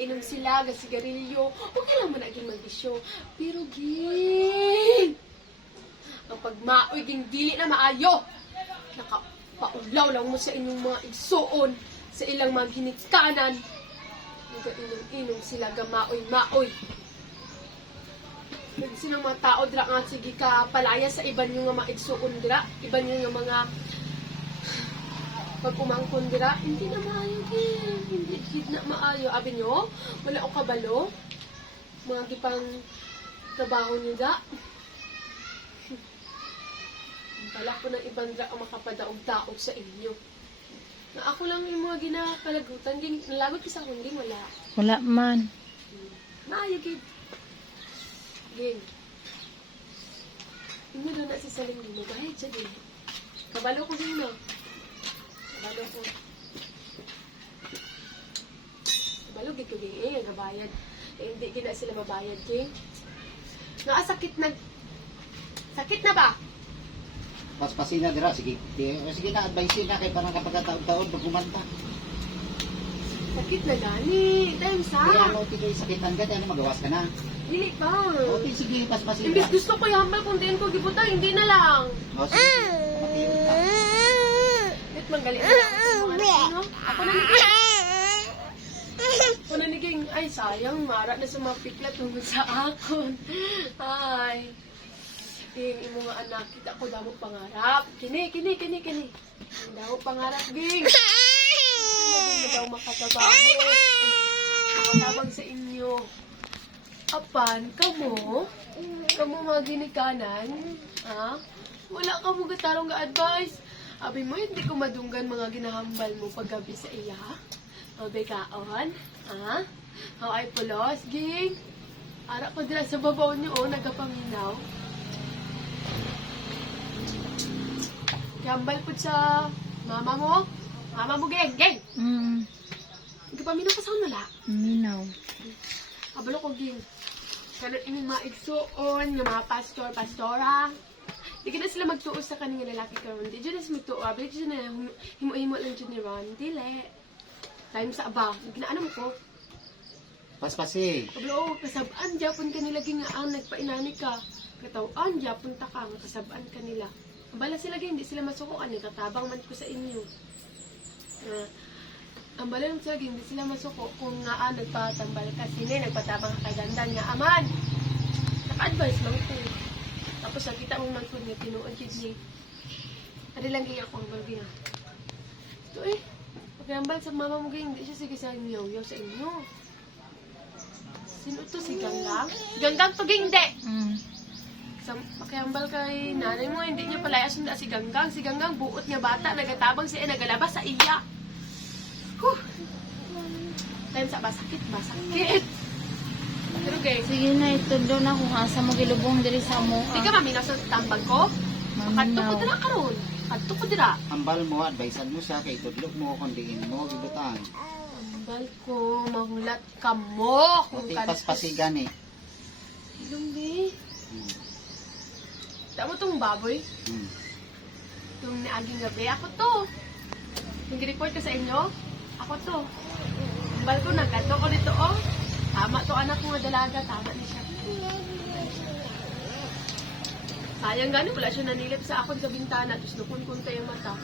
gainom sila, gasigarilyo, okay lang man naging magbisyo. Pero ging, ang pagmaoy ging dili na maayo. Nakapaulaw lang mo sa inyong mga igsuon, sa ilang mga ginikanan. Gainom-inom sila, gamaoy-maoy. Sinang mga tao dira nga sige ka palaya sa iban yung nga maigsuon dira, iban yung nga mga pag umangkon dira, hindi na maayo din. Hindi na maayo. Abi nyo, wala o kabalo. Mga gipang trabaho nyo da. Wala po ng ibang dra ang makapadaog-daog sa inyo. Na ako lang yung mga ginakalagutan. Nalagot isa kundi wala. Wala man. Maayo gid. Ging. Inyo doon na si Saling mo. Bahit siya din. Kabalo ko din no. Kabalo ko. Kabalo gid ko din. Ang gabayad. Hindi gina sila mabayad, King. Sakit na. Sakit na ba? Paspasin na dira, sige. Sige na, advice na kay parang kapag taon-taon pag kumanta. Sakit na gani. Dahil sa? Kaya ano, tito'y sakitan ka, ano magawas ka na. Dili pa. Okay, sige, paspasin Imbis na. gusto ko yamal kung din ko gibuta, hindi na lang. O, sige, matiyot ka. Dit manggaling na lang sa mga anak, no? Ako na naging. Ako na naging, ay sayang, mara na sa mga pikla tungkol sa akon. Ay. Ging, imo nga anak, kita ko damo pangarap. Kini. Ang damo pangarap, Ging. Hindi na daw makatrabaho. Makatabang sa inyo. Apan, kamo mga ginikanan, ha? Wala ka mo gatarong ga-advise. Abi mo, hindi ko madunggan mga ginahambal mo paggabi sa iya. Abi kaon, ha? How ay pulos, Ging? Ara ko dira sa babaw niyo, nagapaminaw. Gambal po sa mama mo. Mama mo, Ging. Nagapaminaw ka sa wala. Minaw. Abalo ko, Ging. Kanan inyong mga igsuon, ng mga pastora. Di ka na sila magtuos sa kanina lalaki karon. Di dyan na sila magtuos. Di dyan na himo-himo lang dyan ni Ron. Dili. Time sa aba. Ginaano mo ko? Paspasi. Abalo, kasabaan Japon kanila gingaan. Nagpainani ka. Katawaan Japon ta ka. Kasabaan kanila. Bala sila hindi sila masukuan. Katabang man ko sa inyo. Ang balang sila, hindi sila masuko kung nga nagpatambal ka sila, nagpatabang kaganda nga aman. Naka-advise lang ko. Tapos nakita mong magpun niya, tinuod yun niya. Ano lang kaya ako ang balbi nga. Ito pagkambal sa mama mo hindi siya sige sa inyo, sa inyo. Sino to? Si Ganggang? Si Ganggang to, hindi! Pakiambal kay nanay mo, hindi niya palaya sunda si Ganggang. Si Ganggang, buot niya bata, nagatabang siya, nagalabas sa iya. Time sa basakit. Pero guys, Sige na, itundo na kung asa mo gilubong diri sa mo. di ka maminaw sa tambag ko? Kadto ko dira karon. Kadto ko dira. Ambal mo, advisean mo siya, kay tudlok mo, kundiin mo, gibutan. Ambal ko, mahulat ka mo. O, paspasigan eh. Ilong be. Tama tong baboy. Itong naaging gabi. Ako to. Nag-report ka sa inyo? Ako to. Ambal ko, nagkato ko dito, Tama to, anak ko nga dalaga. Tama ni siya. Sayang gano'n, wala siya nanilip sa akon sa bintana. Tapos nukun-kun yung mata.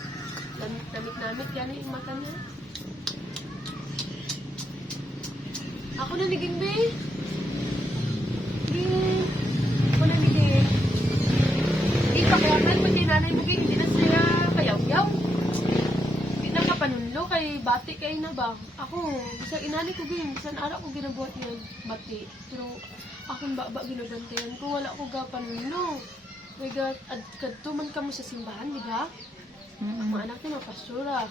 Namit-namit yan yung mata niya. Ako na naging be. Ako na naging. Hindi pa kaya man, pag nanay mo hindi na sila kayaw-yaw. Hindi na kapanunlo kay bati kay na ba. Ako, isang inani ko isang araw ko ginabuhat yan, bati. Pero akong baba ginabantayan ko, wala ko gapanunlo. May kadtuman ka mo sa simbahan, di ba? Ang mga anak niya, pastora.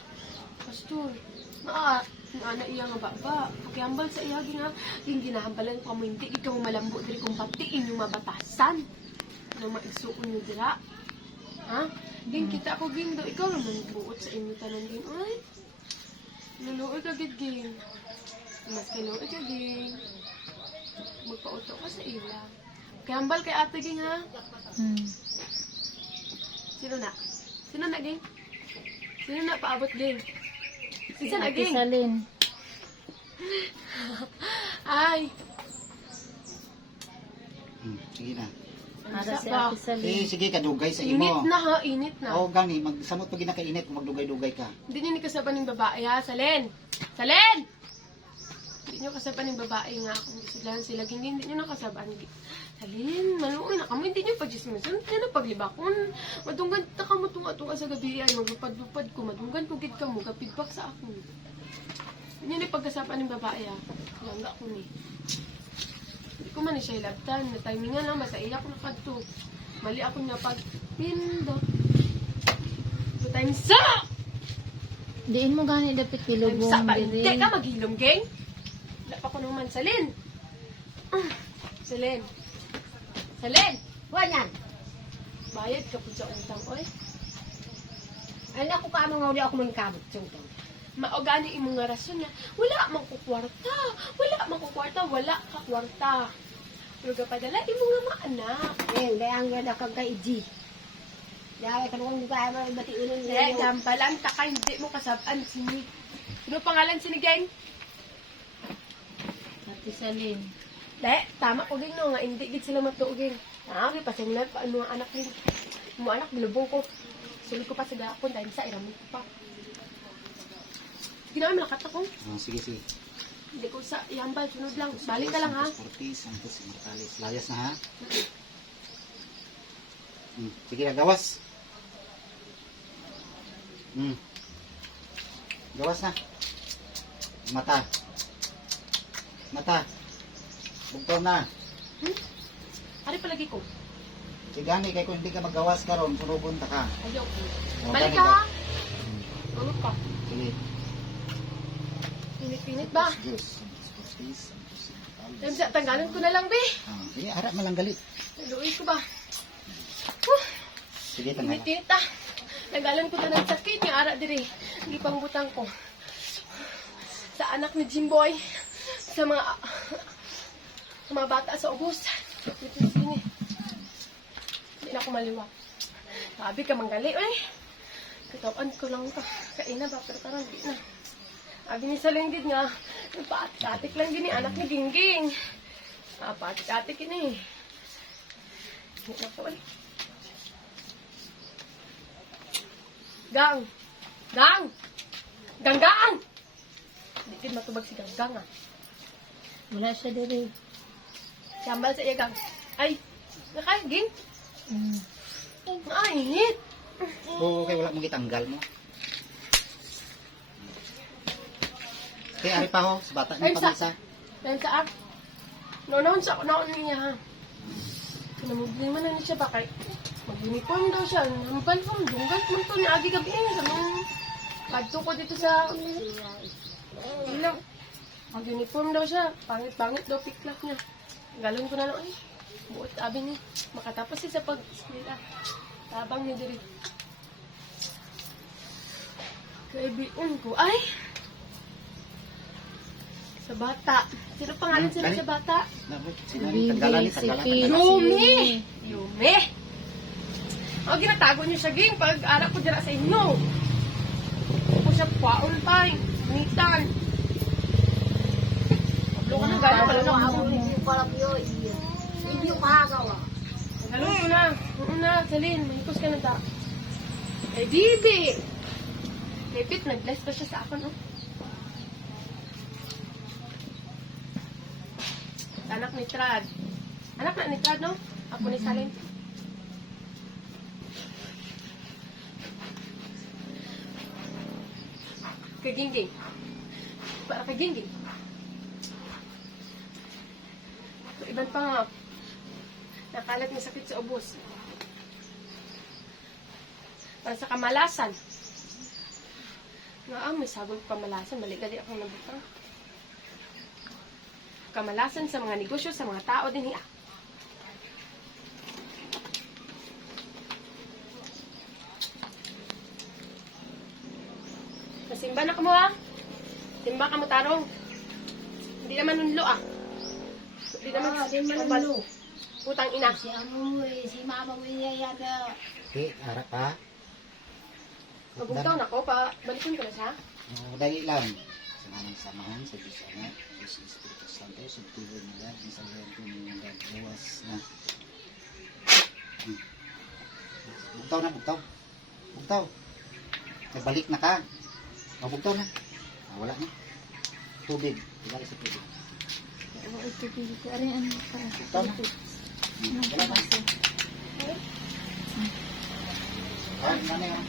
Pastor. Ang anak iya nga baba. Pakiambal sa iya, yung ginahambalan ko mo, hindi ikaw malambo diri kung batiin yung mabatasan. Na maigsuon nyo dira. Ha? Ging, kita ako, Ging, daw ikaw naman buot sa inyo tanan, Ging. Ay, naluoy ka, Ging. Mas kaluoy ka, Ging. Magpauto ka sa ila. Pakiambal kay ate, Ging, ha? Sino na? Sino na, Ging? Sino na paabot, Ging? Sino na, Ging? Salin. Ay, Sige na. Para si ba? Ate Salin. Sige ka, dugay sa Init imo. na ha, init na. Oo, gani. Magsamot pag ginakainit, magdugay-dugay ka. Hindi niyo ni kasaban ng babae ha, Salen! Salen! Hindi niyo kasaban ng babae nga kung sila hindi niyo nakasaban. Salin, maluoy na kami, hindi niyo pag-jismisan, hindi na paglibakon. Madunggan ta ka mo tunga-tunga sa gabi ay maglupad-lupad ko, madunggan ko gid ka mo, gapidbak sa ako. Hindi niyo pagkasaban ng babae ha, langga ko ni. Hindi ko man siya ilabtan, na timingan lang, basta iya ko nakadto. Mali ako nga pag-pindot. So time sa! Diin mo gani dapat kilubong Sa pa, diri. hindi ka maghilom, gang. Wala pa ko naman, Salin. Salin. Salin! Wanyan. Bayad ka po sa utang, oy. Ay, naku ka mga uli ako mangkabot. Sungtong. Maogani imong nga rason nga, wala mang kukwarta. Wala mang kukwarta, wala ka kwarta. Pero kapadala, imong nga maanak. Eh, dayang yan ako kay G. Dahil kanuwang buka ay matiunan Hindi, gampalan ka ka, hindi mo kasabaan sini. Ano pangalan sini, gang? Ate Salin. Hindi, tama ko, gang, no, nga hindi gid sila matuugin. Okay, pasingnan pa, ano ang anak din. Mo anak, bilubong ko. Sulit ko pa sa gapon, dahil sa iramit ko pa. Ginawa malakat ako. Sige, sige. Hindi ko sa ihambal, sunod lang. Balik ka lang, ha? Santos Ortiz, Santos Immortales. Layas na, ha? Sige na, gawas. Gawas na. Mata. Mata. Bugtaw na. Ari palagi ko. Sigani, kay kung hindi ka magawas karon, surubon ta ka. Ayaw ko. O, Balik gani ka, ha? Balik ka. Sige. Pinit-pinit ba? Diyos. Santos Ortiz, Santos Immortales. Yan siya, tanggalin ko na lang, be. Sige, harap malang galit. Naluoy ko ba? Sige, tanggal. Pinit-pinit, ah. Tanggalan ko na ng sakit, yung ara diri. Hindi pang butang ko. Sa anak ni Jimboy. Sa mga bata sa ubos. Dito sini. Hindi na ako maliwak. Sabi ka manggali, eh. Katawan ko lang ka. Kaina ba? Pero parang di na. Sabi ni Salingdid nga, paatik-atik lang din anak ni Gingging. Paatik-atik ini. Hindi na po, eh. Gang! Gang! Ganggang! Hindi din matubag si Ganggang, ah. Wala siya diri. Sambal sa iya, Gang. Ay! Nakaging! Ay, hit! Oo, okay, wala mong itanggal mo. Okay, ari pa ho, sa bata Ay, niya pag-isa. Dahil sa ak. Noon sa naon niya, ha. Kinamugli man na siya ba kay mag-uniform daw siya. Nampal ko, dunggan mo ito ni Agi gabi sa mga kadto ko dito sa ilang. Mag-uniform daw siya. Pangit-pangit daw piklak niya. Galon ko na lang, ay. Buot abi niya. Makatapos siya sa pag-eskwela. Tabang niya diri. Kaibigan ko, ay! Sa bata. Sino pangalan sila Dali. sa bata? Sinali, tanggalan ni, Si tanggalan. Pino. Yumi! Yume! O, ginatago niyo siya, ging. Pag ara ko dira sa inyo. Ako siya paon pa. Nitan. Pablo ka na gano'n. Pala na ako. Hindi yung makagawa. Galon ko na. Oo na, Salin. Mahikos ka na ta. Ay, Bibi! Lepit, nag-bless pa siya sa akin, oh. Anak ni Trad. Anak na ni Trad, no? Ako ni Salin. Kagingging. Para kagingging. So, iban pa nga. Nakalat ng sakit sa ubos. Para sa kamalasan. May sabon kamalasan. Balik gali akong nabutang. Kamalasan sa mga negosyo, sa mga tao din hiya. Nasimba na ka mo, ha? Simba ka mo, tarong. Hindi naman nunlo, ah. Hindi naman manunlo. Putang ina. Si si mama mo niya yata. Okay, harap pa. Pagpuntaw na ko, balikin ko na siya. Dali lang. Sa nanang samahan, sa Diyos Anak, Diyos Espiritu Santo, sa tuloy nila, sa ngayon ko mga gagawas na. Bugtaw na, bugtaw. Bugtaw. Nagbalik na ka. O, bugtaw na. Ah, wala na. Tubig. Ibalik sa tubig. Oo, ito ko. Aray, ano pa? Bugtaw na. Wala na. Ah, ano na yun?